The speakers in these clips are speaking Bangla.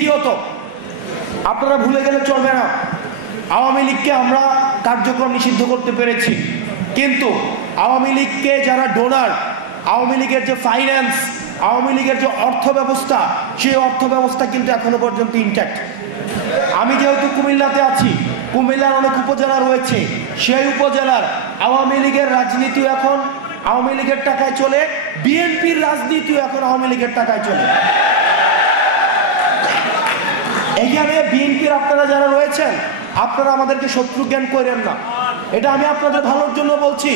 দ্বিতীয়ত, আপনারা ভুলে গেলে চলবে না, আওয়ামী লীগকে আমরা কার্যক্রম নিষিদ্ধ করতে পেরেছি, কিন্তু আওয়ামী লীগকে যারা ডোনার, আওয়ামী লীগের যে ফাইন্যান্স, আওয়ামী লীগের যে অর্থ ব্যবস্থা, সেই অর্থ ব্যবস্থা কিন্তু এখনো পর্যন্ত ইনট্যাক্ট। আমি যেহেতু কুমিল্লাতে আছি, কুমিল্লার অনেক উপজেলা রয়েছে, সেই উপজেলার আওয়ামী লীগের রাজনীতিও এখন আওয়ামী লীগের টাকায় চলে, বিএনপির রাজনীতিও এখন আওয়ামী লীগের টাকায় চলে। এইখানে বিএনপির আপনারা যারা রয়েছেন, আপনারা আমাদেরকে শত্রু জ্ঞান করেন না, এটা আমি আপনাদের ভালোর জন্য বলছি।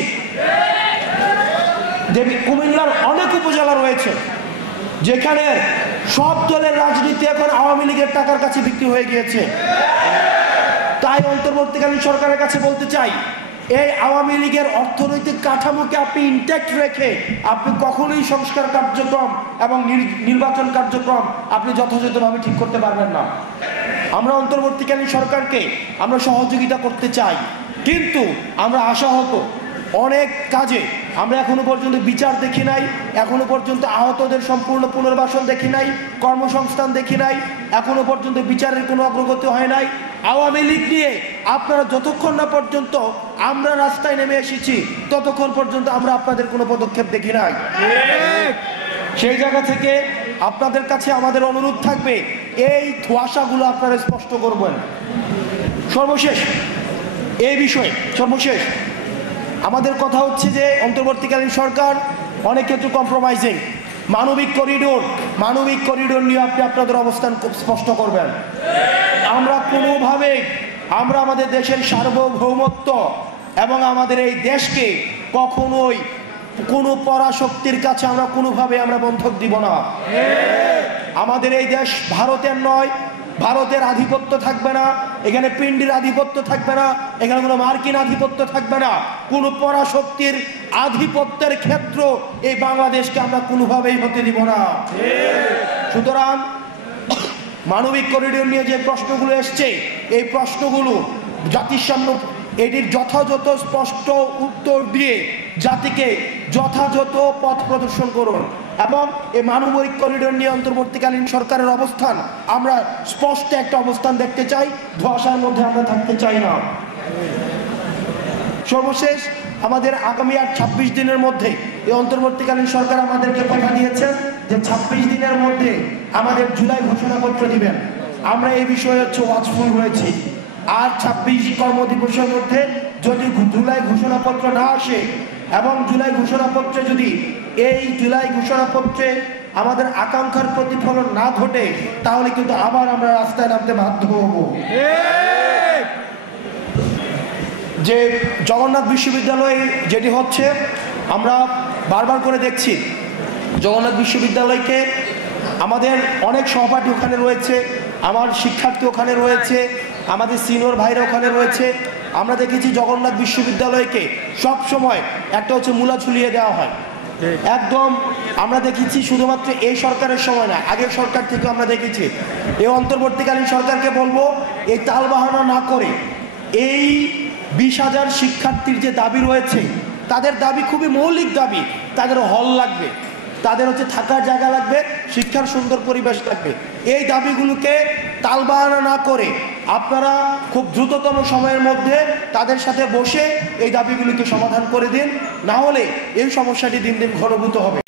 কুমিল্লার অনেক উপজেলা রয়েছে যেখানে সব দলের রাজনীতি এখন আওয়ামী লীগের টাকার কাছে বিক্রি হয়ে গিয়েছে। তাই অন্তর্বর্তীকালীন সরকারের কাছে বলতে চাই, এই আওয়ামী লীগের অর্থনৈতিক কাঠামোকে আপনি ইনট্যাক্ট রেখে আপনি কখনোই সংস্কার কার্যক্রম এবং নির্বাচন কার্যক্রম আপনি যথাযথভাবে ঠিক করতে পারবেন না। আমরা অন্তর্বর্তীকালীন সরকারকে আমরা সহযোগিতা করতে চাই, কিন্তু আমরা আশাহত অনেক কাজে। আমরা এখনো পর্যন্ত বিচার দেখি নাই, এখনো পর্যন্ত আহতদের সম্পূর্ণ পুনর্বাসন দেখি নাই, কর্মসংস্থান দেখি নাই, এখনো পর্যন্ত বিচারের কোনো অগ্রগতি হয় নাই। আওয়ামী লীগ নিয়ে আপনারা যতক্ষণ না পর্যন্ত আমরা রাস্তায় নেমে এসেছি, ততক্ষণ পর্যন্ত আমরা আপনাদের কোনো পদক্ষেপ দেখি নাই। সেই জায়গা থেকে আপনাদের কাছে আমাদের অনুরোধ থাকবে, এই ধোঁয়াশাগুলো আপনারা স্পষ্ট করবেন। সর্বশেষ এই বিষয়ে আমাদের কথা হচ্ছে যে অন্তর্বর্তীকালীন সরকার অনেক ক্ষেত্রে কম্প্রোমাইজিং। মানবিক করিডোর নিয়ে আপনি আপনাদের অবস্থান খুব স্পষ্ট করবেন। আমরা কোনোভাবে আমরা আমাদের দেশের সার্বভৌমত্ব এবং আমাদের এই দেশকে কখনোই কোনো পরাশক্তির কাছে আমরা কোনোভাবে আমরা বন্ধক দিব না। আমাদের এই দেশ ভারতের নয়, ভারতের আধিপত্য থাকবে না, এখানে পিন্ডির আধিপত্য থাকবে না, এখানে কোনো মার্কিন আধিপত্য থাকবে না, কোনো পরাশক্তির আধিপত্যের ক্ষেত্র এই বাংলাদেশকে আমরা কোনোভাবেই হতে দিব না। সুতরাং মানবিক করিডোর নিয়ে যে প্রশ্নগুলো এসছে, এই প্রশ্নগুলো জাতির সামনে এটির যথাযথ স্পষ্ট উত্তর দিয়ে জাতিকে যথাযথ পথ প্রদর্শন করুন। এবং এই মানবিক করিডোর নিয়ে অন্তর্বর্তীকালীন সরকারের অবস্থান আমরা স্পষ্ট একটা অবস্থান দেখতে চাই, ধোঁয়াশার মধ্যে আমরা থাকতে চাই না। সর্বশেষ আমাদের আগামী আর 26 দিনের মধ্যে এই অন্তর্বর্তীকালীন সরকার আমাদেরকে কথা দিয়েছেন যে 26 দিনের মধ্যে আমাদের জুলাই ঘোষণাপত্র দিবেন। আমরা এই বিষয়ে ওয়াচফুল রয়েছি। আর 26 কর্মদিবসের মধ্যে যদি জুলাই ঘোষণাপত্র না আসে এবং জুলাই ঘোষণাপত্রে যদি এই জুলাই ঘোষণাপত্রে আমাদের আকাঙ্ক্ষার প্রতিফলন না ঘটে, তাহলে কিন্তু আবার আমরা রাস্তায় নামতে বাধ্য হব। যে জগন্নাথ বিশ্ববিদ্যালয়ে যেটি হচ্ছে, আমরা বারবার করে দেখছি জগন্নাথ বিশ্ববিদ্যালয়কে আমাদের অনেক সহপাঠী ওখানে রয়েছে, আমার শিক্ষার্থী ওখানে রয়েছে, আমাদের সিনিয়র ভাইরা ওখানে রয়েছে। আমরা দেখেছি জগন্নাথ বিশ্ববিদ্যালয়কে সব সময় একটা হচ্ছে মূলা ঝুলিয়ে দেওয়া হয় একদম। আমরা দেখেছি শুধুমাত্র এই সরকারের সময় না, আগের সরকার থেকে আমরা দেখেছি। এই অন্তর্বর্তীকালীন সরকারকে বলবো, এই তালবাহানা না করে এই 20,000 শিক্ষার্থীর যে দাবি রয়েছে, তাদের দাবি খুবই মৌলিক দাবি। তাদের হল লাগবে, তাদের হচ্ছে থাকার জায়গা লাগবে, শিক্ষার সুন্দর পরিবেশ লাগবে। এই দাবিগুলোকে তালবাহানা না করে আপনারা খুব দ্রুততম সময়ের মধ্যে তাদের সাথে বসে এই দাবিগুলিকে সমাধান করে দিন, না হলে এই সমস্যাটি দিন দিন ঘনীভূত হবে।